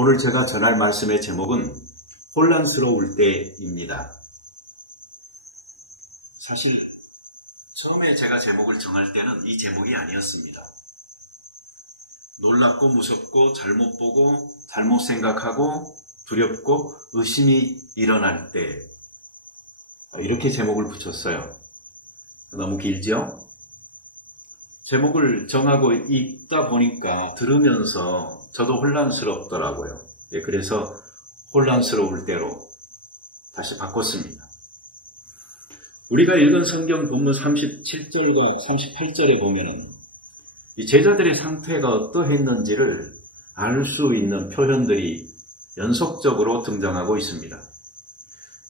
오늘 제가 전할 말씀의 제목은 혼란스러울 때입니다. 사실 처음에 제가 제목을 정할 때는 이 제목이 아니었습니다. 놀랍고 무섭고 잘못 보고 잘못 생각하고 두렵고 의심이 일어날 때, 이렇게 제목을 붙였어요. 너무 길죠? 제목을 정하고 읽다 보니까 들으면서 저도 혼란스럽더라고요. 그래서 혼란스러울 때로 다시 바꿨습니다. 우리가 읽은 성경 본문 37절과 38절에 보면은 이 제자들의 상태가 어떠했는지를 알 수 있는 표현들이 연속적으로 등장하고 있습니다.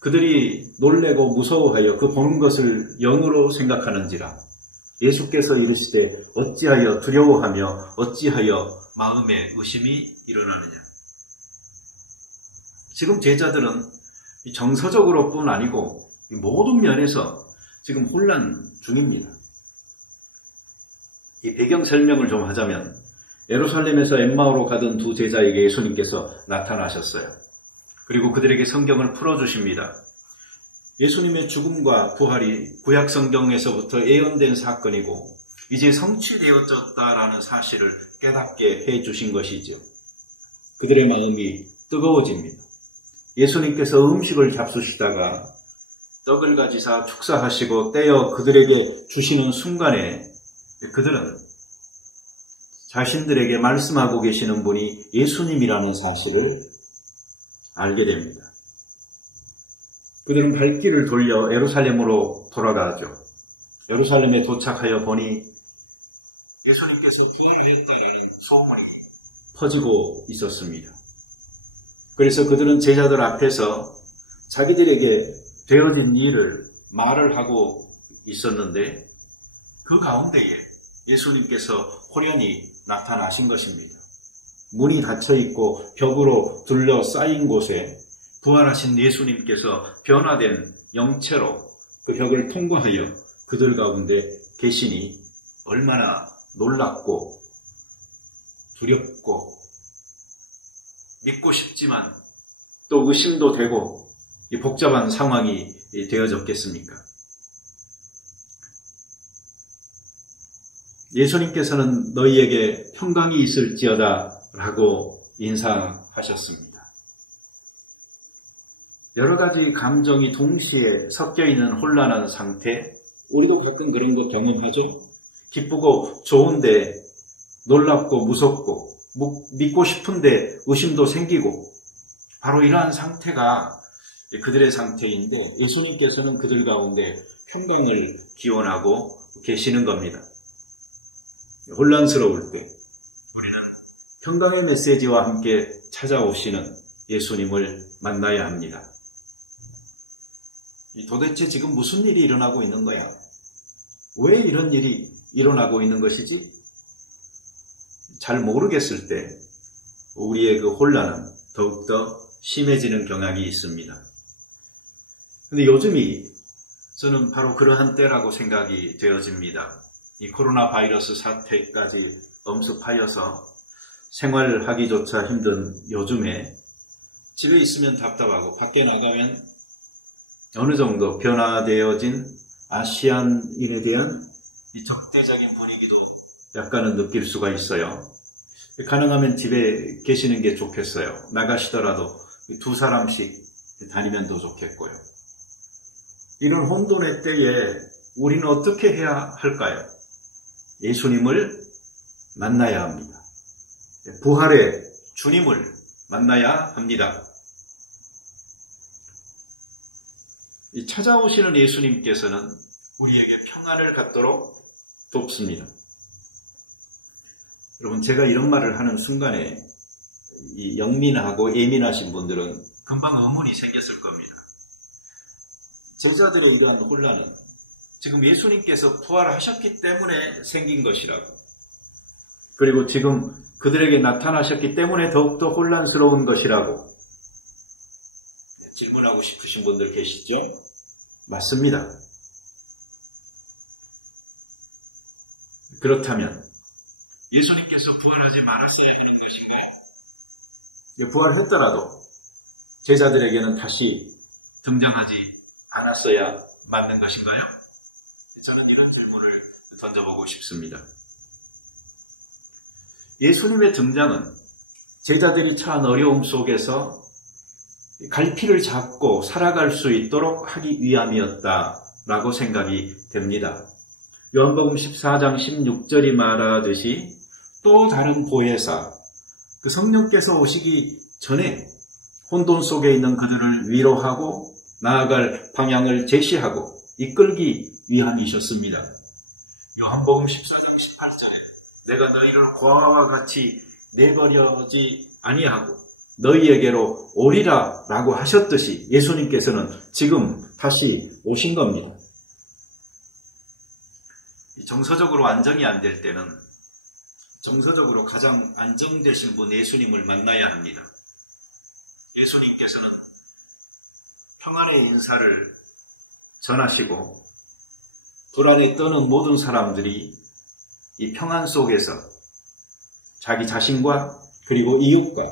그들이 놀래고 무서워하여 그 보는 것을 영으로 생각하는지라 예수께서 이르시되 어찌하여 두려워하며 어찌하여 마음에 의심이 일어나느냐. 지금 제자들은 정서적으로뿐 아니고 모든 면에서 지금 혼란 중입니다. 이 배경 설명을 좀 하자면 예루살렘에서 엠마오로 가던 두 제자에게 예수님께서 나타나셨어요. 그리고 그들에게 성경을 풀어주십니다. 예수님의 죽음과 부활이 구약 성경에서부터 예언된 사건이고 이제 성취되어졌다라는 사실을 깨닫게 해주신 것이죠. 그들의 마음이 뜨거워집니다. 예수님께서 음식을 잡수시다가 떡을 가지사 축사하시고 떼어 그들에게 주시는 순간에 그들은 자신들에게 말씀하고 계시는 분이 예수님이라는 사실을 알게 됩니다. 그들은 발길을 돌려 예루살렘으로 돌아가죠. 예루살렘에 도착하여 보니 예수님께서 부활했다는 소문이 퍼지고 있었습니다. 그래서 그들은 제자들 앞에서 자기들에게 되어진 일을 말을 하고 있었는데 그 가운데에 예수님께서 호련히 나타나신 것입니다. 문이 닫혀있고 벽으로 둘러싸인 곳에 부활하신 예수님께서 변화된 영체로 그 벽을 통과하여 그들 가운데 계시니 얼마나 놀랍고 두렵고 믿고 싶지만 또 의심도 되고 이 복잡한 상황이 되어졌겠습니까? 예수님께서는 너희에게 평강이 있을지어다 라고 인사하셨습니다. 여러 가지 감정이 동시에 섞여 있는 혼란한 상태, 우리도 가끔 그런 거 경험하죠? 기쁘고 좋은데 놀랍고 무섭고 믿고 싶은데 의심도 생기고 바로 이러한 상태가 그들의 상태인데 예수님께서는 그들 가운데 평강을 기원하고 계시는 겁니다. 혼란스러울 때 우리는 평강의 메시지와 함께 찾아오시는 예수님을 만나야 합니다. 도대체 지금 무슨 일이 일어나고 있는 거야? 왜 이런 일이 일어나고 있는 것이지? 잘 모르겠을 때 우리의 그 혼란은 더욱더 심해지는 경향이 있습니다. 근데 요즘이 저는 바로 그러한 때라고 생각이 되어집니다. 이 코로나 바이러스 사태까지 엄습하여서 생활하기조차 힘든 요즘에 집에 있으면 답답하고 밖에 나가면 어느 정도 변화되어진 아시안인에 대한 이 적대적인 분위기도 약간은 느낄 수가 있어요. 가능하면 집에 계시는 게 좋겠어요. 나가시더라도 두 사람씩 다니면 더 좋겠고요. 이런 혼돈의 때에 우리는 어떻게 해야 할까요? 예수님을 만나야 합니다. 부활의 주님을 만나야 합니다. 이 찾아오시는 예수님께서는 우리에게 평안을 갖도록 돕습니다. 여러분, 제가 이런 말을 하는 순간에 이 영민하고 예민하신 분들은 금방 의문이 생겼을 겁니다. 제자들의 이러한 혼란은 지금 예수님께서 부활하셨기 때문에 생긴 것이라고, 그리고 지금 그들에게 나타나셨기 때문에 더욱더 혼란스러운 것이라고 질문하고 싶으신 분들 계시죠? 맞습니다. 그렇다면 예수님께서 부활하지 말았어야 하는 것인가요? 부활했더라도 제자들에게는 다시 등장하지 않았어야 맞는 것인가요? 저는 이런 질문을 던져보고 싶습니다. 예수님의 등장은 제자들이 처한 어려움 속에서 갈피를 잡고 살아갈 수 있도록 하기 위함이었다라고 생각이 됩니다. 요한복음 14장 16절이 말하듯이 또 다른 보혜사, 그 성령께서 오시기 전에 혼돈 속에 있는 그들을 위로하고 나아갈 방향을 제시하고 이끌기 위함이셨습니다. 요한복음 14장 18절에 내가 너희를 고아와 같이 내버려지 아니하고 너희에게로 오리라 라고 하셨듯이 예수님께서는 지금 다시 오신 겁니다. 정서적으로 안정이 안 될 때는 정서적으로 가장 안정되신 분 예수님을 만나야 합니다. 예수님께서는 평안의 인사를 전하시고 불안에 떠는 모든 사람들이 이 평안 속에서 자기 자신과 그리고 이웃과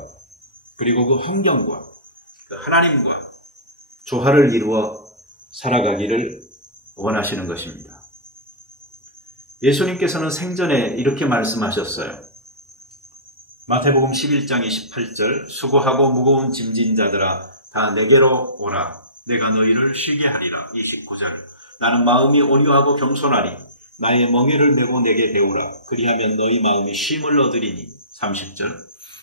그리고 그 환경과 그 하나님과 조화를 이루어 살아가기를 원하시는 것입니다. 예수님께서는 생전에 이렇게 말씀하셨어요. 마태복음 11장 28절 수고하고 무거운 짐진 자들아 다 내게로 오라 내가 너희를 쉬게 하리라. 29절 나는 마음이 온유하고 겸손하니 나의 멍에를 메고 내게 배우라. 그리하면 너희 마음이 쉼을 얻으리니. 30절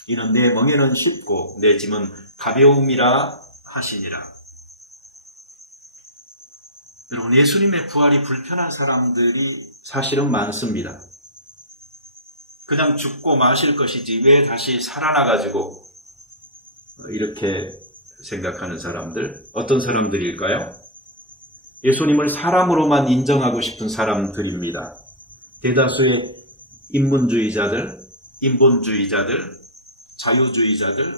이는 내 멍에는 쉽고 내 짐은 가벼움이라 하시니라. 여러분 예수님의 부활이 불편한 사람들이 사실은 많습니다. 그냥 죽고 마실 것이지 왜 다시 살아나가지고 이렇게 생각하는 사람들, 어떤 사람들일까요? 예수님을 사람으로만 인정하고 싶은 사람들입니다. 대다수의 인문주의자들, 인본주의자들, 자유주의자들,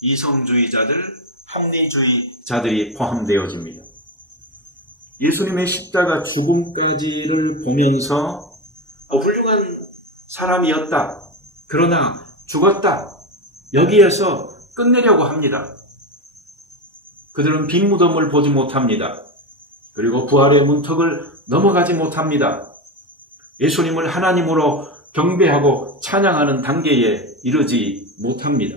이성주의자들, 합리주의자들이 포함되어집니다. 예수님의 십자가 죽음까지를 보면서 훌륭한 사람이었다. 그러나 죽었다. 여기에서 끝내려고 합니다. 그들은 빈 무덤을 보지 못합니다. 그리고 부활의 문턱을 넘어가지 못합니다. 예수님을 하나님으로 경배하고 찬양하는 단계에 이르지 못합니다.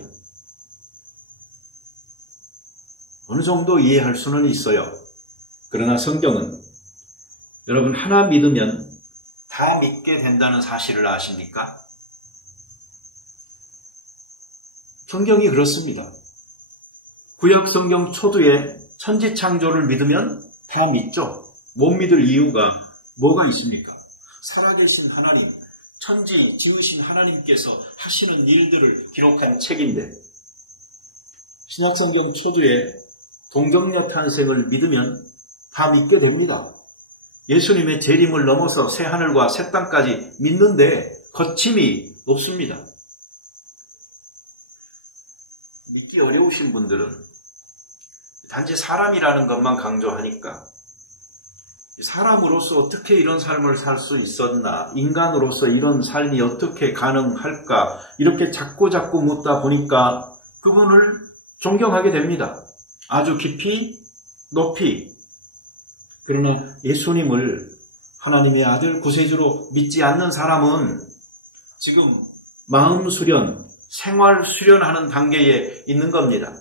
어느 정도 이해할 수는 있어요. 그러나 성경은 여러분 하나 믿으면 다 믿게 된다는 사실을 아십니까? 성경이 그렇습니다. 구약 성경 초두에 천지창조를 믿으면 다 믿죠. 못 믿을 이유가 뭐가 있습니까? 살아계신 하나님, 천지 지으신 하나님께서 하시는 일들을 기록한 책인데 신약성경 초두에 동정녀 탄생을 믿으면 다 믿게 됩니다. 예수님의 재림을 넘어서 새하늘과 새 땅까지 믿는데 거침이 없습니다. 믿기 어려우신 분들은 단지 사람이라는 것만 강조하니까 사람으로서 어떻게 이런 삶을 살 수 있었나, 인간으로서 이런 삶이 어떻게 가능할까 이렇게 자꾸 묻다 보니까 그분을 존경하게 됩니다. 아주 깊이 높이. 그러나 예수님을 하나님의 아들 구세주로 믿지 않는 사람은 지금 마음 수련, 생활 수련하는 단계에 있는 겁니다.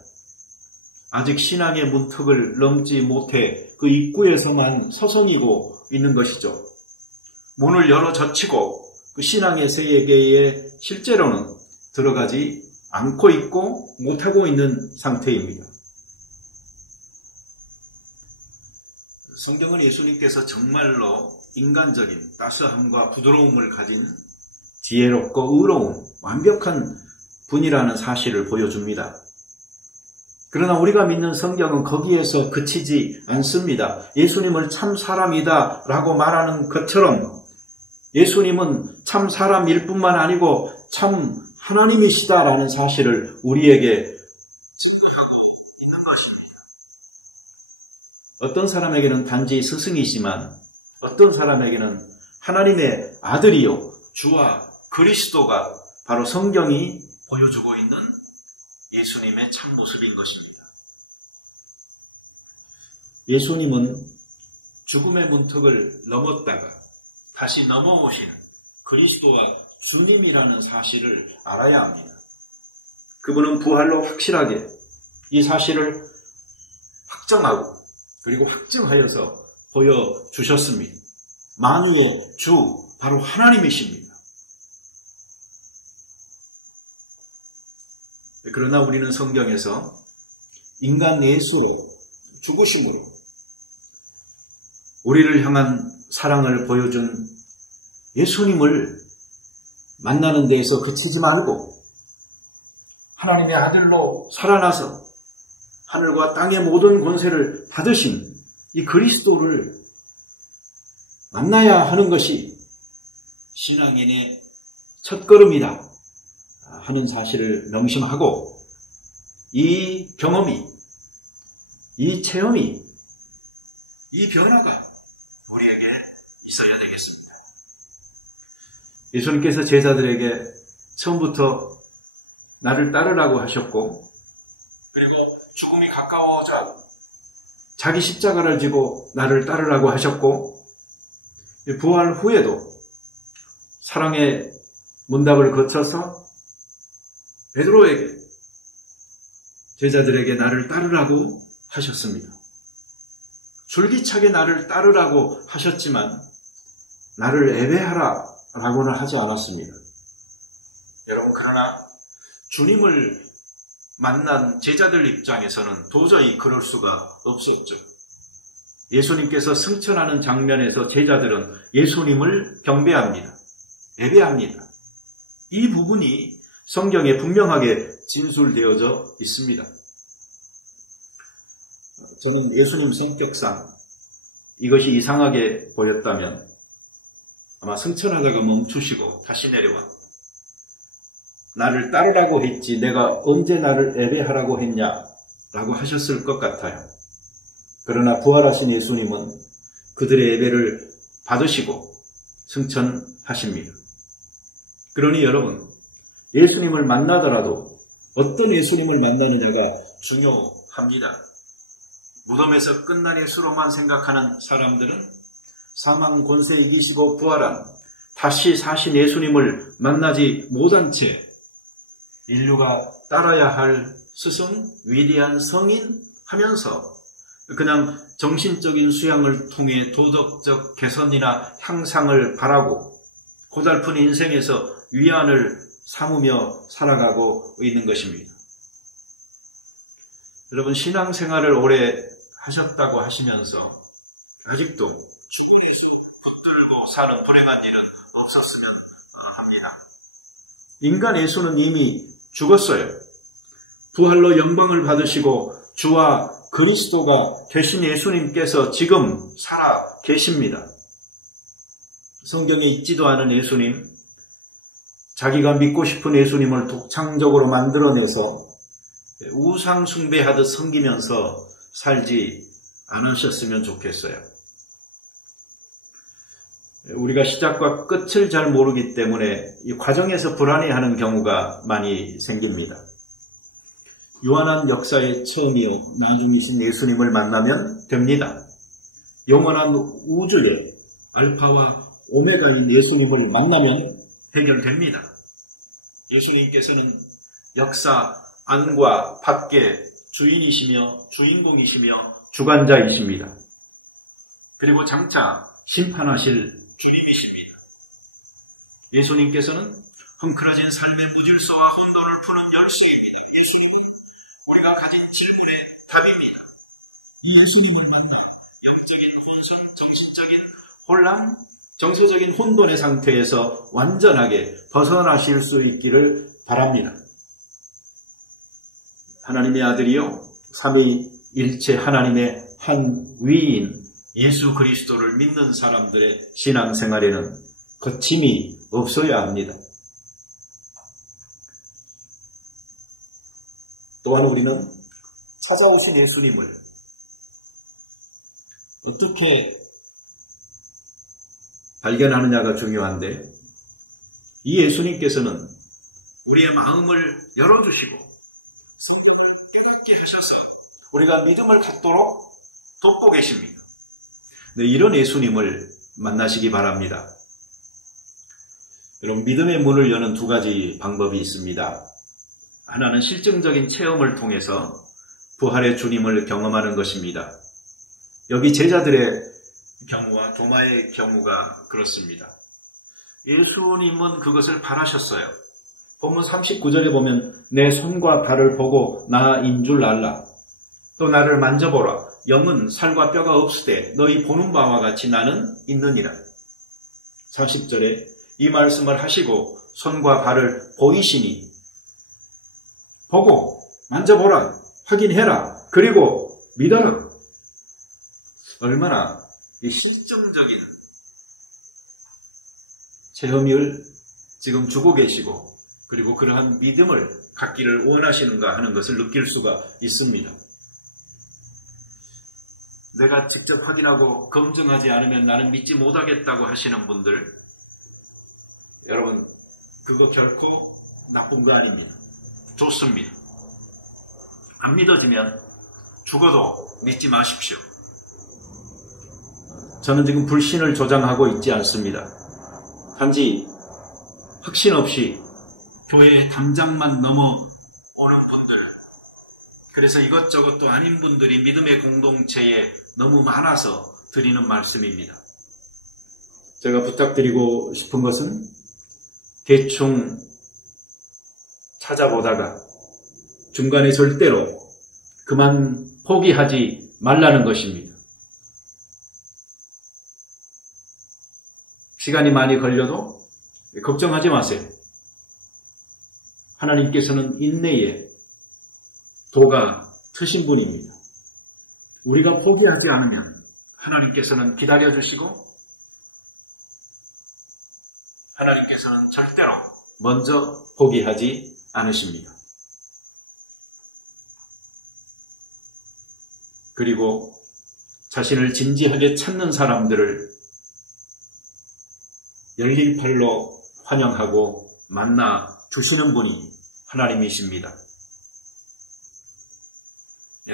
아직 신앙의 문턱을 넘지 못해 그 입구에서만 서성이고 있는 것이죠. 문을 열어 젖히고 그 신앙의 세계에 실제로는 들어가지 않고 있고 못하고 있는 상태입니다. 성경은 예수님께서 정말로 인간적인 따스함과 부드러움을 가진 지혜롭고 의로운 완벽한 분이라는 사실을 보여줍니다. 그러나 우리가 믿는 성경은 거기에서 그치지 않습니다. 예수님을 참 사람이다 라고 말하는 것처럼 예수님은 참 사람일 뿐만 아니고 참 하나님이시다라는 사실을 우리에게 증거하고 있는 것입니다. 어떤 사람에게는 단지 스승이지만 어떤 사람에게는 하나님의 아들이요 주와 그리스도가 바로 성경이 보여주고 있는 예수님의 참모습인 것입니다. 예수님은 죽음의 문턱을 넘었다가 다시 넘어오신 그리스도와 주님이라는 사실을 알아야 합니다. 그분은 부활로 확실하게 이 사실을 확정하고 그리고 확증하여서 보여주셨습니다. 만유의 주, 바로 하나님이십니다. 그러나 우리는 성경에서 인간 예수로 죽으심으로 우리를 향한 사랑을 보여준 예수님을 만나는 데에서 그치지 말고 하나님의 아들로 살아나서 하늘과 땅의 모든 권세를 받으신 이 그리스도를 만나야 하는 것이 신앙인의 첫걸음이다 하는 사실을 명심하고 이 경험이, 이 체험이, 이 변화가 우리에게 있어야 되겠습니다. 예수님께서 제자들에게 처음부터 나를 따르라고 하셨고 그리고 죽음이 가까워져 자기 십자가를 지고 나를 따르라고 하셨고 부활 후에도 사랑의 문답을 거쳐서 베드로에게 제자들에게 나를 따르라고 하셨습니다. 줄기차게 나를 따르라고 하셨지만 나를 예배하라라고는 하지 않았습니다. 여러분, 그러나 주님을 만난 제자들 입장에서는 도저히 그럴 수가 없었죠. 예수님께서 승천하는 장면에서 제자들은 예수님을 경배합니다. 예배합니다. 이 부분이 성경에 분명하게 진술되어져 있습니다. 저는 예수님 성격상 이것이 이상하게 보였다면 아마 승천하다가 멈추시고 다시 내려와 나를 따르라고 했지 내가 언제 나를 예배하라고 했냐라고 하셨을 것 같아요. 그러나 부활하신 예수님은 그들의 예배를 받으시고 승천하십니다. 그러니 여러분, 예수님을 만나더라도 어떤 예수님을 만나느냐가 중요합니다. 무덤에서 끝난 예수로만 생각하는 사람들은 사망 권세 이기시고 부활한 다시 사신 예수님을 만나지 못한 채 인류가 따라야 할 스승, 위대한 성인 하면서 그냥 정신적인 수양을 통해 도덕적 개선이나 향상을 바라고 고달픈 인생에서 위안을 삼으며 살아가고 있는 것입니다. 여러분, 신앙생활을 오래 하셨다고 하시면서 아직도 죽은 예수 붙들고 사는 불행한 일은 없었으면 합니다. 인간 예수는 이미 죽었어요. 부활로 영광을 받으시고 주와 그리스도가 되신 예수님께서 지금 살아 계십니다. 성경에 있지도 않은 예수님, 자기가 믿고 싶은 예수님을 독창적으로 만들어내서 우상 숭배하듯 섬기면서 살지 않으셨으면 좋겠어요. 우리가 시작과 끝을 잘 모르기 때문에 이 과정에서 불안해하는 경우가 많이 생깁니다. 유한한 역사의 처음이요 나중이신 예수님을 만나면 됩니다. 영원한 우주의 알파와 오메가인 예수님을 만나면 해결됩니다. 예수님께서는 역사 안과 밖의 주인이시며 주인공이시며 주관자이십니다. 그리고 장차 심판하실 주님이십니다. 예수님께서는 헝클어진 삶의 무질서와 혼돈을 푸는 열쇠입니다. 예수님은 우리가 가진 질문의 답입니다. 이 예수님을 만나 영적인 혼선, 정신적인 혼란, 정서적인 혼돈의 상태에서 완전하게 벗어나실 수 있기를 바랍니다. 하나님의 아들이요 삼위일체 하나님의 한 위인 예수 그리스도를 믿는 사람들의 신앙생활에는 거침이 없어야 합니다. 또한 우리는 찾아오신 예수님을 어떻게 발견하느냐가 중요한데, 이 예수님께서는 우리의 마음을 열어주시고 우리가 믿음을 갖도록 돕고 계십니다. 네, 이런 예수님을 만나시기 바랍니다. 여러분, 믿음의 문을 여는 두 가지 방법이 있습니다. 하나는 실증적인 체험을 통해서 부활의 주님을 경험하는 것입니다. 여기 제자들의 경우와 도마의 경우가 그렇습니다. 예수님은 그것을 바라셨어요. 본문 39절에 보면 내 손과 발을 보고 나인 줄 알라. 또 나를 만져보라. 영은 살과 뼈가 없으되 너희 보는 바와 같이 나는 있느니라. 40절에 이 말씀을 하시고 손과 발을 보이시니 보고 만져보라. 확인해라. 그리고 믿어라. 얼마나 실증적인 체험을 지금 주고 계시고 그리고 그러한 믿음을 갖기를 원하시는가 하는 것을 느낄 수가 있습니다. 내가 직접 확인하고 검증하지 않으면 나는 믿지 못하겠다고 하시는 분들, 여러분 그거 결코 나쁜 거 아닙니다. 좋습니다. 안 믿어지면 죽어도 믿지 마십시오. 저는 지금 불신을 조장하고 있지 않습니다. 단지 확신 없이 교회의 담장만 넘어오는 분들, 그래서 이것저것도 아닌 분들이 믿음의 공동체에 너무 많아서 드리는 말씀입니다. 제가 부탁드리고 싶은 것은 대충 찾아보다가 중간에 절대로 그만 포기하지 말라는 것입니다. 시간이 많이 걸려도 걱정하지 마세요. 하나님께서는 인내에 도가 트신 분입니다. 우리가 포기하지 않으면 하나님께서는 기다려주시고 하나님께서는 절대로 먼저 포기하지 않으십니다. 그리고 자신을 진지하게 찾는 사람들을 열린 팔로 환영하고 만나 주시는 분이 하나님이십니다.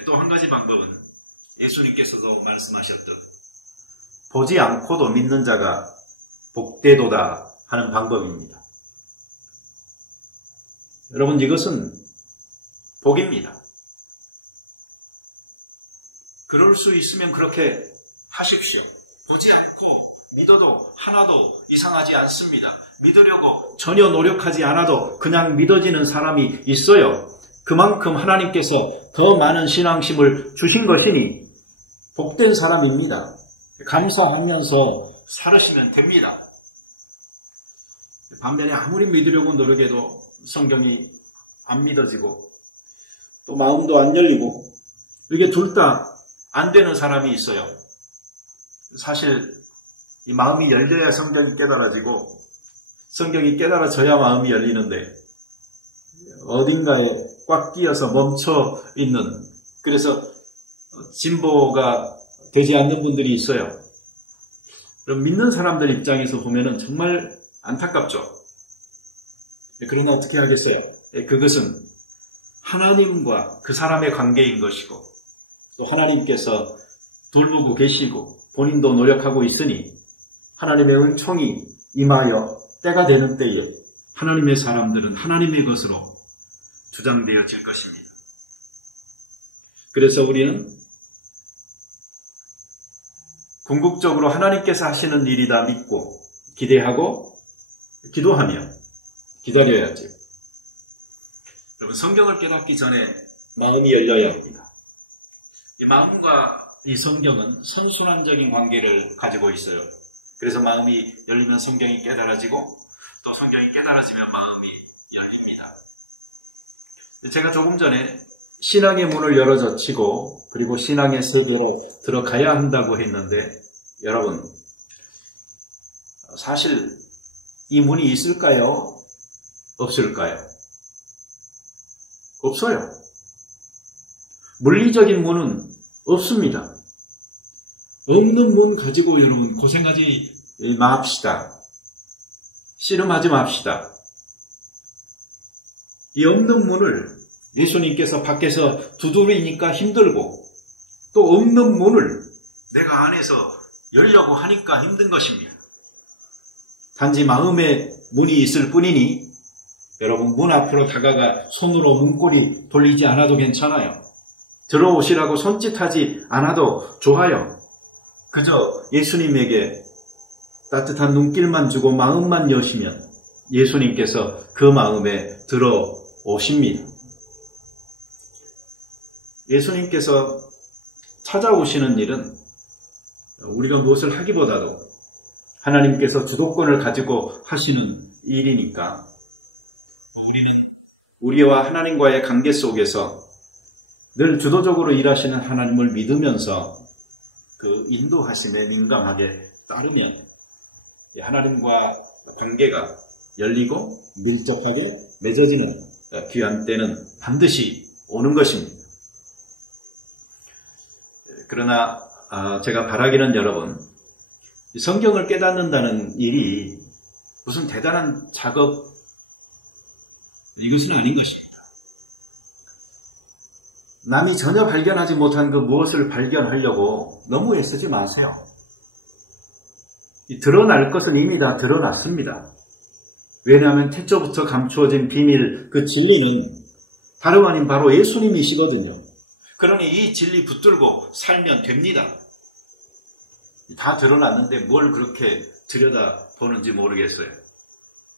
또 한 가지 방법은 예수님께서도 말씀하셨듯 보지 않고도 믿는 자가 복되도다 하는 방법입니다. 여러분, 이것은 복입니다. 그럴 수 있으면 그렇게 하십시오. 보지 않고 믿어도 하나도 이상하지 않습니다. 믿으려고 전혀 노력하지 않아도 그냥 믿어지는 사람이 있어요. 그만큼 하나님께서 더 많은 신앙심을 주신 것이니 복된 사람입니다. 감사하면서 살으시면 됩니다. 반면에 아무리 믿으려고 노력해도 성경이 안 믿어지고 또 마음도 안 열리고 이게 둘 다 안 되는 사람이 있어요. 사실 이 마음이 열려야 성경이 깨달아지고 성경이 깨달아져야 마음이 열리는데 어딘가에 꽉 끼어서 멈춰 있는, 그래서 진보가 되지 않는 분들이 있어요. 그럼 믿는 사람들 입장에서 보면은 정말 안타깝죠. 그러나 어떻게 하겠어요? 그것은 하나님과 그 사람의 관계인 것이고 또 하나님께서 돌보고 계시고 본인도 노력하고 있으니 하나님의 은총이 임하여 때가 되는 때에 하나님의 사람들은 하나님의 것으로 주장되어질 것입니다. 그래서 우리는 궁극적으로 하나님께서 하시는 일이다 믿고 기대하고 기도하며 기다려야죠. 여러분, 성경을 깨닫기 전에 마음이 열려야 합니다. 이 마음과 이 성경은 선순환적인 관계를 가지고 있어요. 그래서 마음이 열리면 성경이 깨달아지고 또 성경이 깨달아지면 마음이 열립니다. 제가 조금 전에 신앙의 문을 열어젖히고 그리고 신앙에 들어가야 한다고 했는데, 여러분, 사실 이 문이 있을까요? 없을까요? 없어요. 물리적인 문은 없습니다. 없는 문 가지고 여러분 고생하지 맙시다. 씨름하지 맙시다. 이 없는 문을 예수님께서 밖에서 두드리니까 힘들고 또 없는 문을 내가 안에서 열려고 하니까 힘든 것입니다. 단지 마음에 문이 있을 뿐이니 여러분 문 앞으로 다가가 손으로 문고리 돌리지 않아도 괜찮아요. 들어오시라고 손짓하지 않아도 좋아요. 그저 예수님에게 따뜻한 눈길만 주고 마음만 여시면 예수님께서 그 마음에 들어오십니다. 예수님께서 찾아오시는 일은 우리가 무엇을 하기보다도 하나님께서 주도권을 가지고 하시는 일이니까 우리는 우리와 하나님과의 관계 속에서 늘 주도적으로 일하시는 하나님을 믿으면서 그 인도하심에 민감하게 따르면 하나님과 관계가 열리고 밀접하게 맺어지는 귀한 때는 반드시 오는 것입니다. 그러나 제가 바라기는 여러분, 성경을 깨닫는다는 일이 무슨 대단한 작업, 이것은 아닌 것입니다. 남이 전혀 발견하지 못한 그 무엇을 발견하려고 너무 애쓰지 마세요. 드러날 것은 이미 다 드러났습니다. 왜냐하면 태초부터 감추어진 비밀, 그 진리는 다름 아닌 바로 예수님이시거든요. 그러니 이 진리 붙들고 살면 됩니다. 다 드러났는데 뭘 그렇게 들여다보는지 모르겠어요.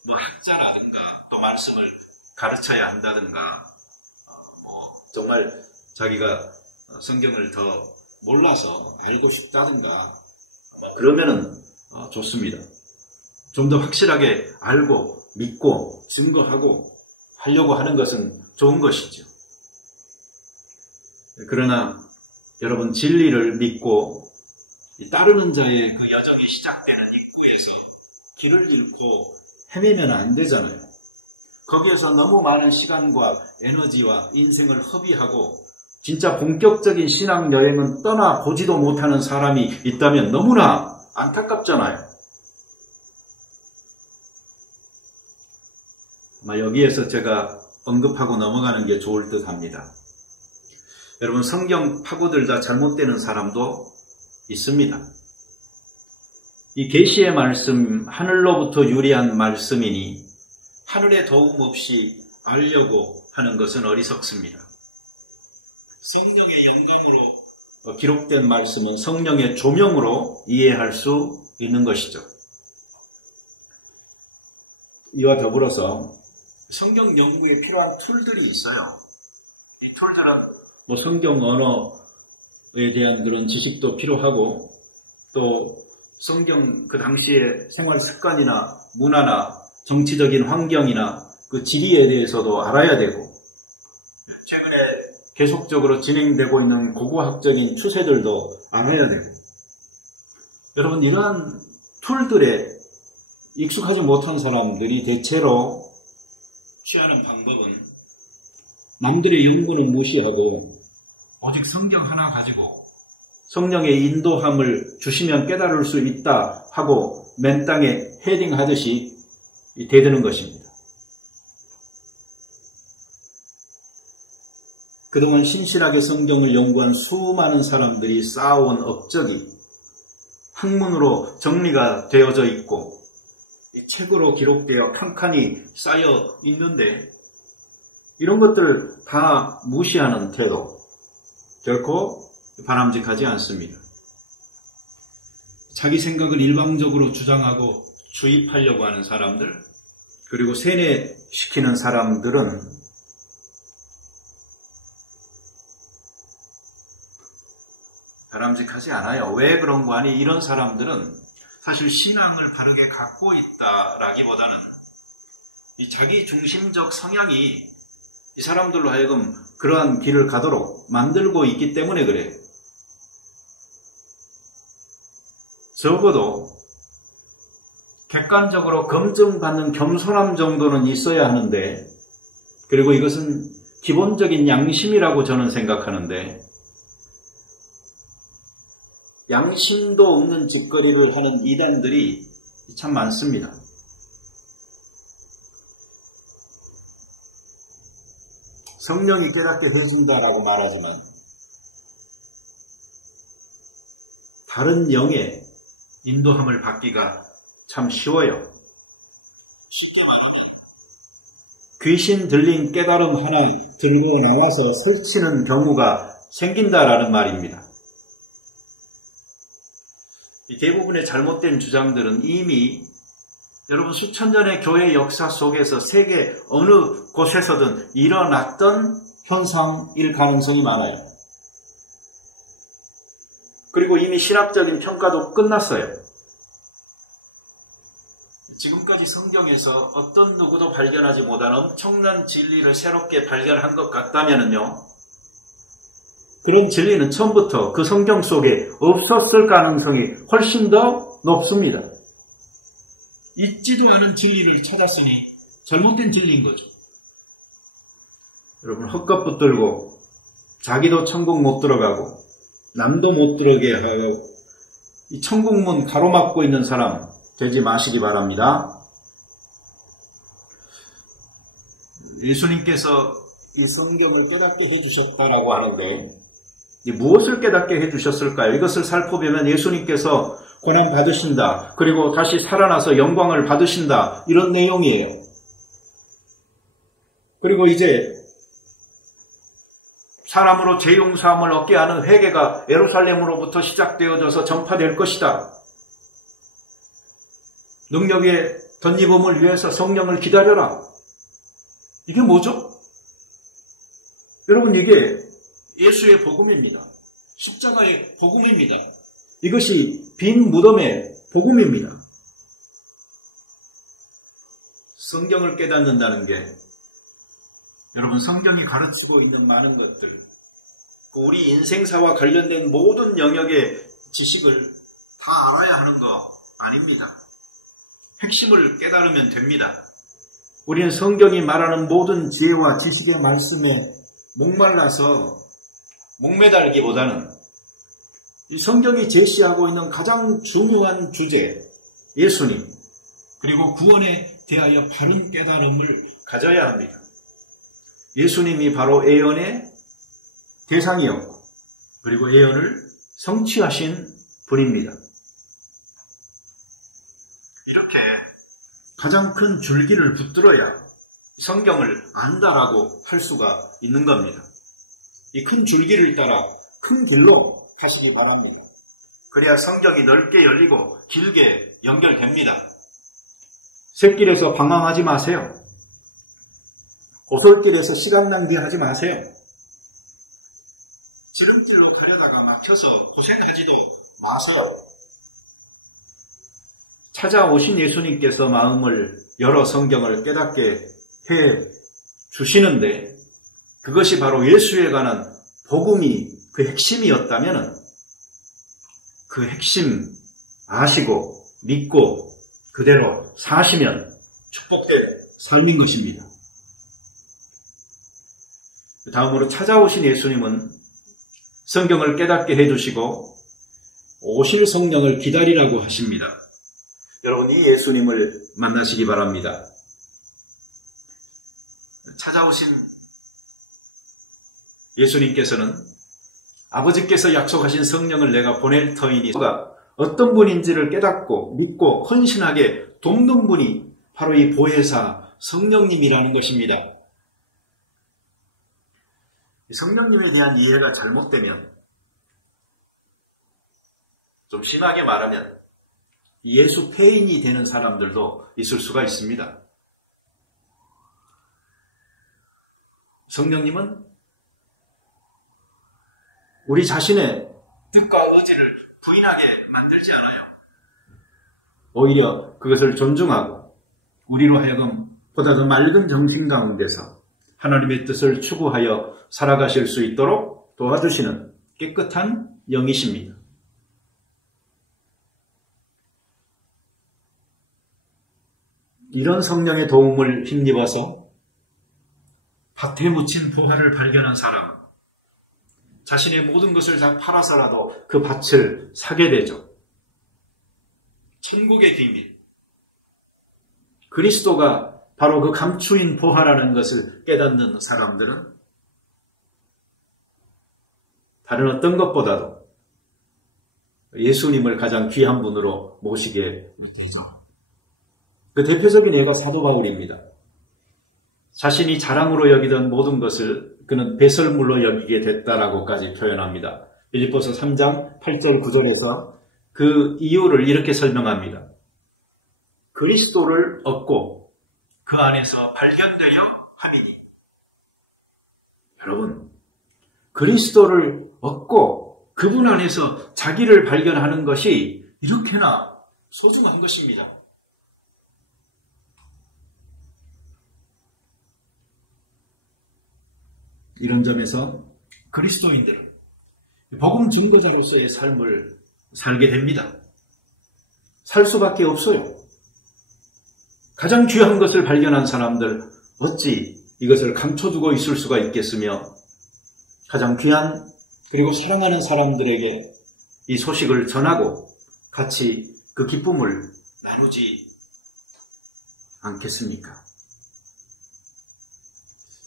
뭐 학자라든가 또 말씀을 가르쳐야 한다든가 정말 자기가 성경을 더 몰라서 알고 싶다든가 그러면은 좋습니다. 좀 더 확실하게 알고 믿고 증거하고 하려고 하는 것은 좋은 것이죠. 그러나 여러분 진리를 믿고 따르는 자의 그 여정이 시작되는 입구에서 길을 잃고 헤매면 안 되잖아요. 거기에서 너무 많은 시간과 에너지와 인생을 허비하고 진짜 본격적인 신앙 여행은 떠나보지도 못하는 사람이 있다면 너무나 안타깝잖아요. 아마 여기에서 제가 언급하고 넘어가는 게 좋을 듯 합니다. 여러분 성경 파고들다 잘못되는 사람도 있습니다. 이 계시의 말씀, 하늘로부터 유리한 말씀이니 하늘의 도움 없이 알려고 하는 것은 어리석습니다. 성령의 영감으로 기록된 말씀은 성령의 조명으로 이해할 수 있는 것이죠. 이와 더불어서 성경 연구에 필요한 툴들이 있어요. 이 툴들은 뭐 성경 언어에 대한 그런 지식도 필요하고 또 성경 그 당시의 생활 습관이나 문화나 정치적인 환경이나 그 지리에 대해서도 알아야 되고 최근에 계속적으로 진행되고 있는 고고학적인 추세들도 알아야 되고 여러분 이러한 툴들에 익숙하지 못한 사람들이 대체로 취하는 방법은 남들의 연구는 무시하고 오직 성경 하나 가지고 성령의 인도함을 주시면 깨달을 수 있다 하고 맨 땅에 헤딩하듯이 대드는 것입니다. 그동안 신실하게 성경을 연구한 수많은 사람들이 쌓아온 업적이 학문으로 정리가 되어져 있고 이 책으로 기록되어 칸칸이 쌓여 있는데 이런 것들 다 무시하는 태도 결코 바람직하지 않습니다. 자기 생각을 일방적으로 주장하고 주입하려고 하는 사람들 그리고 세뇌시키는 사람들은 바람직하지 않아요. 왜 그런 거 아니? 이런 사람들은 사실 신앙을 바르게 갖고 있다라기보다는 이 자기 중심적 성향이 이 사람들로 하여금 그러한 길을 가도록 만들고 있기 때문에 그래요. 적어도 객관적으로 검증받는 겸손함 정도는 있어야 하는데 그리고 이것은 기본적인 양심이라고 저는 생각하는데 양심도 없는 짓거리를 하는 이단들이 참 많습니다. 성령이 깨닫게 해준다라고 말하지만 다른 영의 인도함을 받기가 참 쉬워요. 쉽게 말하면 귀신 들린 깨달음 하나 들고 나와서 설치는 경우가 생긴다라는 말입니다. 대부분의 잘못된 주장들은 이미 여러분 수천 년의 교회 역사 속에서 세계 어느 곳에서든 일어났던 현상일 가능성이 많아요. 그리고 이미 신학적인 평가도 끝났어요. 지금까지 성경에서 어떤 누구도 발견하지 못한 엄청난 진리를 새롭게 발견한 것 같다면요, 그런 진리는 처음부터 그 성경 속에 없었을 가능성이 훨씬 더 높습니다. 있지도 않은 진리를 찾았으니 잘못된 진리인 거죠. 여러분, 헛것 붙들고 자기도 천국 못 들어가고 남도 못 들어게 하고 이 천국문 가로막고 있는 사람 되지 마시기 바랍니다. 예수님께서 이 성경을 깨닫게 해주셨다라고 하는데 무엇을 깨닫게 해주셨을까요? 이것을 살펴보면 예수님께서 고난 받으신다, 그리고 다시 살아나서 영광을 받으신다, 이런 내용이에요. 그리고 이제 사람으로 죄 용서함을 얻게 하는 회개가 예루살렘으로부터 시작되어져서 전파될 것이다. 능력의 덧입음을 위해서 성령을 기다려라. 이게 뭐죠? 여러분, 이게 예수의 복음입니다. 십자가의 복음입니다. 이것이 빈 무덤의 복음입니다. 성경을 깨닫는다는 게 여러분, 성경이 가르치고 있는 많은 것들, 우리 인생사와 관련된 모든 영역의 지식을 다 알아야 하는 거 아닙니다. 핵심을 깨달으면 됩니다. 우리는 성경이 말하는 모든 지혜와 지식의 말씀에 목말라서 목매달기보다는 이 성경이 제시하고 있는 가장 중요한 주제, 예수님, 그리고 구원에 대하여 바른 깨달음을 가져야 합니다. 예수님이 바로 예언의 대상이었고, 그리고 예언을 성취하신 분입니다. 이렇게 가장 큰 줄기를 붙들어야 성경을 안다라고 할 수가 있는 겁니다. 이 큰 줄기를 따라 큰 길로 가시기 바랍니다. 그래야 성경이 넓게 열리고 길게 연결됩니다. 샛길에서 방황하지 마세요. 오솔길에서 시간 낭비하지 마세요. 지름길로 가려다가 막혀서 고생하지도 마세요. 찾아오신 예수님께서 마음을 열어 성경을 깨닫게 해 주시는데, 그것이 바로 예수에 관한 복음이 그 핵심이었다면 그 핵심 아시고 믿고 그대로 사시면 축복된 삶인 것입니다. 다음으로 찾아오신 예수님은 성경을 깨닫게 해주시고 오실 성령을 기다리라고 하십니다. 여러분, 이 예수님을 만나시기 바랍니다. 찾아오신 예수님께서는 아버지께서 약속하신 성령을 내가 보낼 터이니 그가 어떤 분인지를 깨닫고 믿고 헌신하게 돕는 분이 바로 이 보혜사 성령님이라는 것입니다. 성령님에 대한 이해가 잘못되면, 좀 심하게 말하면 예수 폐인이 되는 사람들도 있을 수가 있습니다. 성령님은 우리 자신의 뜻과 의지를 부인하게 만들지 않아요. 오히려 그것을 존중하고 우리로 하여금 보다 더 맑은 정신 가운데서 하나님의 뜻을 추구하여 살아가실 수 있도록 도와주시는 깨끗한 영이십니다. 이런 성령의 도움을 힘입어서 밭에 묻힌 보화를 발견한 사람은 자신의 모든 것을 다 팔아서라도 그 밭을 사게 되죠. 천국의 비밀, 그리스도가 바로 그 감추인 보화라는 것을 깨닫는 사람들은 다른 어떤 것보다도 예수님을 가장 귀한 분으로 모시게 되죠. 그 대표적인 예가 사도 바울입니다. 자신이 자랑으로 여기던 모든 것을 그는 배설물로 여기게 됐다라고까지 표현합니다. 빌립보서 3장 8절 9절에서 그 이유를 이렇게 설명합니다. 그리스도를 얻고 그 안에서 발견되어 함이니. 여러분, 그리스도를 얻고 그분 안에서 자기를 발견하는 것이 이렇게나 소중한 것입니다. 이런 점에서 그리스도인들은 복음 증거자로서의 삶을 살게 됩니다. 살 수밖에 없어요. 가장 귀한 것을 발견한 사람들 어찌 이것을 감춰두고 있을 수가 있겠으며 가장 귀한 그리고 사랑하는 사람들에게 이 소식을 전하고 같이 그 기쁨을 나누지 않겠습니까?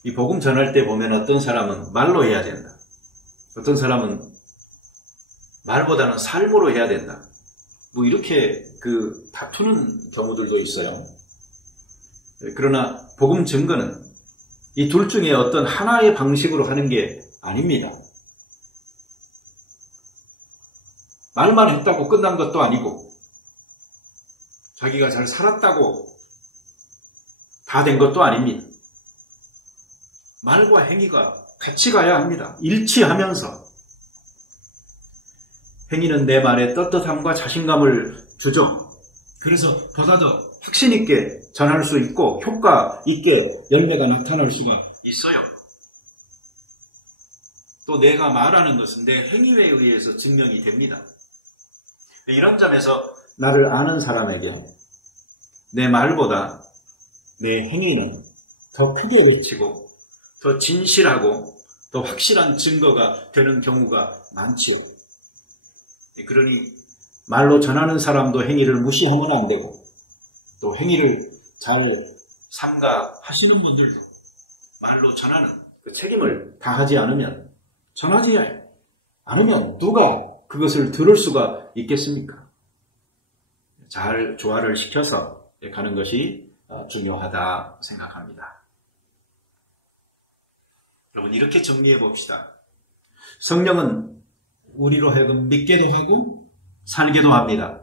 이 복음 전할 때 보면 어떤 사람은 말로 해야 된다. 어떤 사람은 말보다는 삶으로 해야 된다. 뭐 이렇게 다투는 경우들도 있어요. 그러나 복음 증거는 이 둘 중에 어떤 하나의 방식으로 하는 게 아닙니다. 말만 했다고 끝난 것도 아니고 자기가 잘 살았다고 다 된 것도 아닙니다. 말과 행위가 같이 가야 합니다. 일치하면서. 행위는 내 말에 떳떳함과 자신감을 주죠. 그래서 보다 더 확신 있게 전할 수 있고 효과 있게 열매가 나타날 수가 있어요. 또 내가 말하는 것은 내 행위에 의해서 증명이 됩니다. 이런 점에서 나를 아는 사람에게 내 말보다 내 행위는 더 크게 외치고 더 진실하고 더 확실한 증거가 되는 경우가 많지요. 그러니 말로 전하는 사람도 행위를 무시하면 안 되고 또 행위를 잘 삼가하시는 분들도 말로 전하는 그 책임을 다하지 않으면 전하지 않으면 누가 그것을 들을 수가 있겠습니까? 잘 조화를 시켜서 가는 것이 중요하다 생각합니다. 여러분 이렇게 정리해 봅시다. 성령은 우리로 하여금 믿게도 하고 살게도 합니다.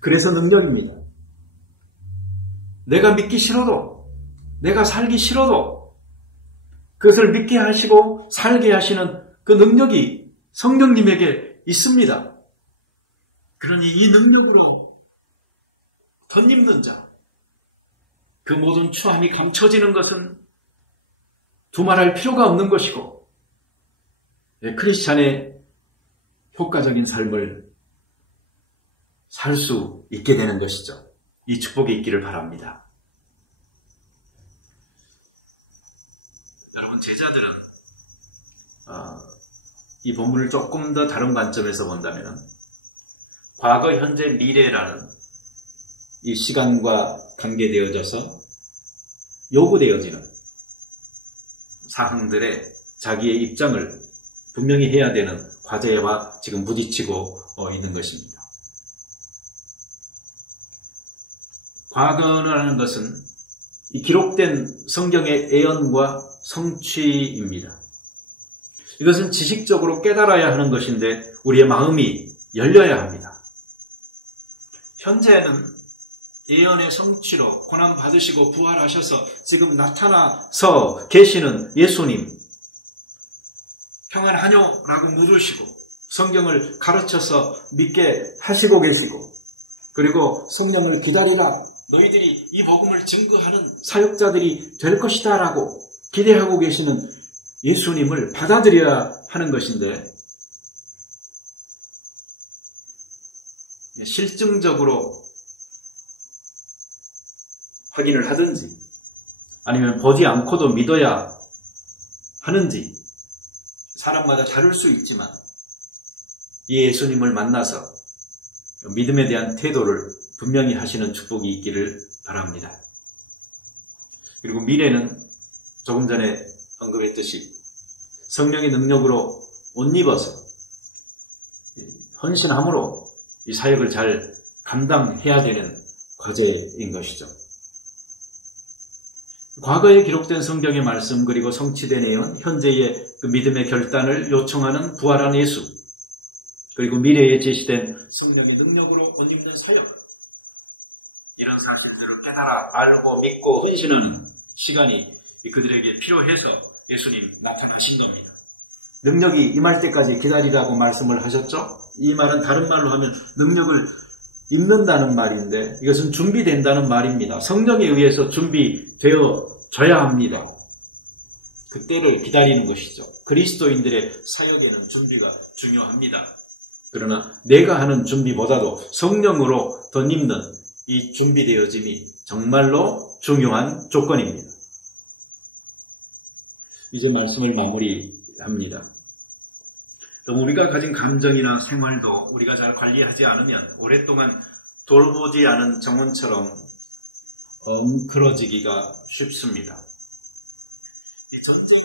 그래서 능력입니다. 내가 믿기 싫어도 내가 살기 싫어도 그것을 믿게 하시고 살게 하시는 그 능력이 성령님에게 있습니다. 그러니 이 능력으로 덧입는 자, 그 모든 추함이 감춰지는 것은 두말할 필요가 없는 것이고 크리스찬의 효과적인 삶을 살 수 있게 되는 것이죠. 이 축복이 있기를 바랍니다. 여러분 제자들은 이 본문을 조금 더 다른 관점에서 본다면 과거, 현재, 미래라는 이 시간과 관계되어져서 요구되어지는 사항들의 자기의 입장을 분명히 해야 되는 과제와 지금 부딪히고 있는 것입니다. 과거라는 것은 이 기록된 성경의 예언과 성취입니다. 이것은 지식적으로 깨달아야 하는 것인데 우리의 마음이 열려야 합니다. 현재는 예언의 성취로 고난받으시고 부활하셔서 지금 나타나서 계시는 예수님, 평안하뇨라고 물으시고 성경을 가르쳐서 믿게 하시고 계시고 그리고 성령을 기다리라 너희들이 이 복음을 증거하는 사역자들이 될 것이다 라고 기대하고 계시는 예수님을 받아들여야 하는 것인데 실증적으로 확인을 하든지 아니면 보지 않고도 믿어야 하는지 사람마다 다를 수 있지만 이 예수님을 만나서 믿음에 대한 태도를 분명히 하시는 축복이 있기를 바랍니다. 그리고 미래는 조금 전에 언급했듯이 성령의 능력으로 옷 입어서 헌신함으로 이 사역을 잘 감당해야 되는 과제인 것이죠. 과거에 기록된 성경의 말씀 그리고 성취된 내용, 현재의 그 믿음의 결단을 요청하는 부활한 예수, 그리고 미래에 제시된 성령의 능력으로 옷 입는 사역, 이런 사실들을 깨달아 알고 믿고 헌신하는 시간이 그들에게 필요해서 예수님 나타나신 겁니다. 능력이 임할 때까지 기다리라고 말씀을 하셨죠? 이 말은 다른 말로 하면 능력을 입는다는 말인데 이것은 준비된다는 말입니다. 성령에 의해서 준비되어져야 합니다. 그때를 기다리는 것이죠. 그리스도인들의 사역에는 준비가 중요합니다. 그러나 내가 하는 준비보다도 성령으로 덧입는 이 준비되어짐이 정말로 중요한 조건입니다. 이제 말씀을 마무리합니다. 우리가 가진 감정이나 생활도 우리가 잘 관리하지 않으면 오랫동안 돌보지 않은 정원처럼 엉클어지기가 쉽습니다. 이 전쟁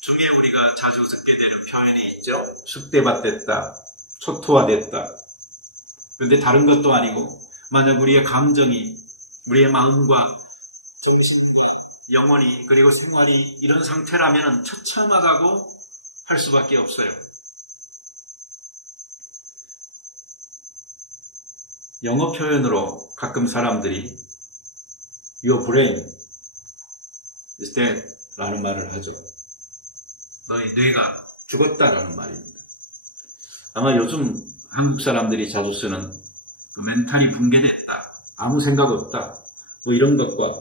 중에 우리가 자주 듣게 되는 표현이 있죠. 숙대밭됐다, 초토화됐다. 그런데 다른 것도 아니고 만약 우리의 감정이, 우리의 마음과 정신이, 영혼이, 그리고 생활이 이런 상태라면 처참하다고 할 수밖에 없어요. 영어 표현으로 가끔 사람들이 Your brain is dead 라는 말을 하죠. 너의 뇌가 죽었다라는 말입니다. 아마 요즘 한국 사람들이 자주 쓰는 멘탈이 붕괴됐다, 아무 생각 없다, 뭐 이런 것과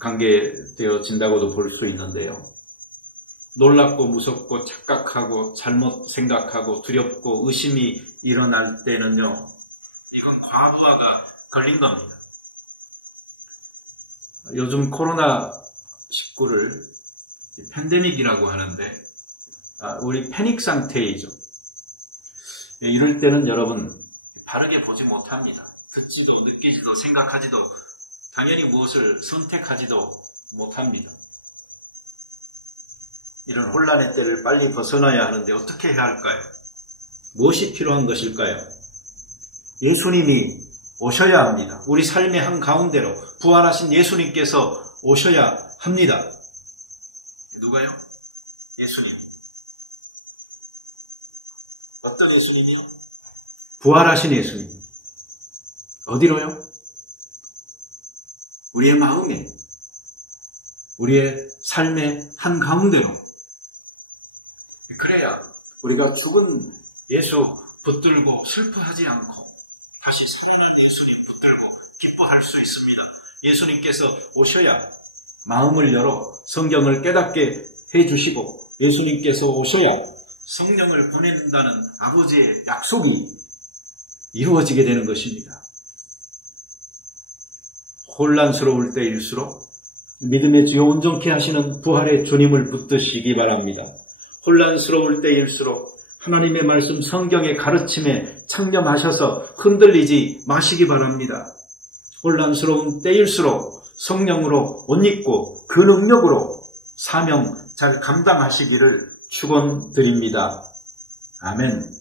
관계되어진다고도 볼 수 있는데요. 놀랍고 무섭고 착각하고 잘못 생각하고 두렵고 의심이 일어날 때는요, 이건 과부하가 걸린 겁니다. 요즘 코로나19를 팬데믹이라고 하는데 우리 패닉 상태이죠. 이럴 때는 여러분 바르게 보지 못합니다. 듣지도 느끼지도 생각하지도 당연히 무엇을 선택하지도 못합니다. 이런 혼란의 때를 빨리 벗어나야 하는데 어떻게 해야 할까요? 무엇이 필요한 것일까요? 예수님이 오셔야 합니다. 우리 삶의 한가운데로 부활하신 예수님께서 오셔야 합니다. 누가요? 예수님. 어떤 예수님이요? 부활하신 예수님. 어디로요? 우리의 마음에, 우리의 삶의 한가운데로. 그래야 우리가 죽은 예수 붙들고 슬퍼하지 않고 다시 살리는 예수님 붙들고 기뻐할 수 있습니다. 예수님께서 오셔야 마음을 열어 성경을 깨닫게 해주시고 예수님께서 오셔야 성령을 보낸다는 아버지의 약속이 이루어지게 되는 것입니다. 혼란스러울 때일수록 믿음의 주여 온전케 하시는 부활의 주님을 붙드시기 바랍니다. 혼란스러울 때일수록 하나님의 말씀 성경의 가르침에 창념하셔서 흔들리지 마시기 바랍니다. 혼란스러운 때일수록 성령으로 옷 입고 그 능력으로 사명 잘 감당하시기를 축원드립니다. 아멘.